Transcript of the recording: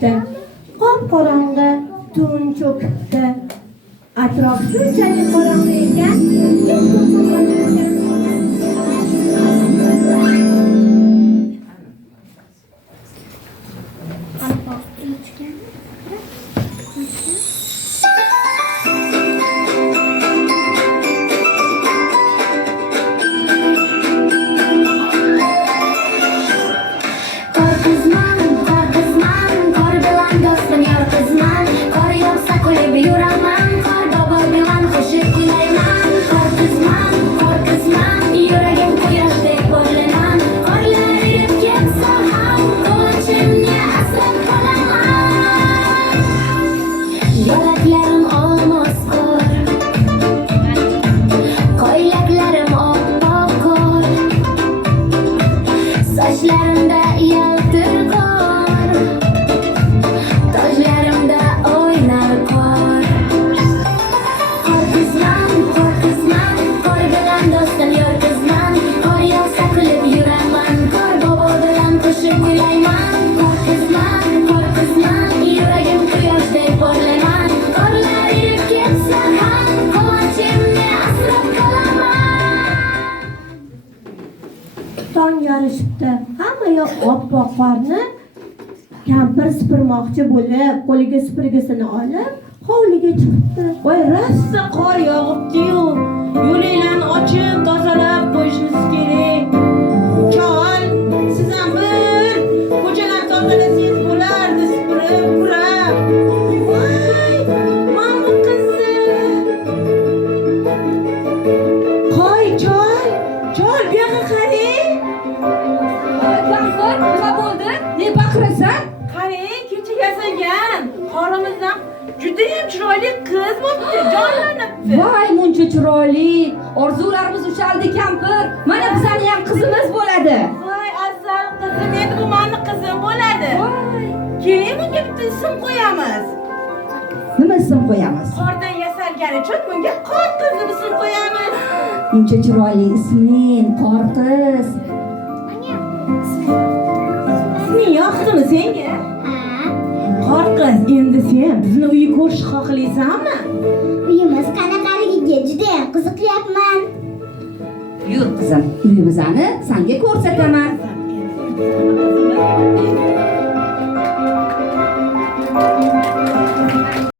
paytda qop-qorong'i tun cho'kibdi. Atrof shunchalik qorong'i ekan, hech kim ko'rmayotgan. Sochlarimda yaltir qor, tojlarimda o'ynar qor. Qor qizman, qor bilan do'stim yor qizman. Qor yog'sa kulib yuraman, qor bobo bilan qo'shiq kuylayman. Qor qizman, yuragim quyoshdek porlayman. Qorlar erib ketsa ham quvonchimni asrab qolaman. Tong yorishibdi. Hamma yoq oppoq qorni kampir supurmoqchi bo'lib, qo'liga supurgisini olib, hovliga chiqibdi. Voy, rosa qor yog'ibdi-yu. Yo'linglarni ochib, tozalab qo'yishingiz kerak. Chol, siz ham bir ko'chalarni tozalasangiz bo'lardi, supurib, qurab. Voy, mana qizim. Qo'y, chol, bu yoqqa qarang. Kampir, nima bo'ldi? Ne baqirasan? Qarang, kecha yasagan qorimizdan judayam chiroyli qiz bo'libdi, jonlanibdi. Voy, muncha chiroyli. Orzularimiz ushaldi kampir. Mana bizani ham qizimiz bo'ladi. Voy, asal qizim, endi bu meni qizim bo'ladi. Voy, Keling, bunga bitta ism qo'yamiz. nima ism qo'yamiz? Qordan yasalgani uchun bunga qor qiz deb ism qo'yamiz. Muncha chiroyli isming, qor qiz. Isming yoqdimi senga? Qor qiz, endi sen bizni uyga ko'rishni xohlaysanmi? Uyimiz qanaqaligiga juda ham qiziqyapman. Yur qizim, uyimizni senga ko'rsataman.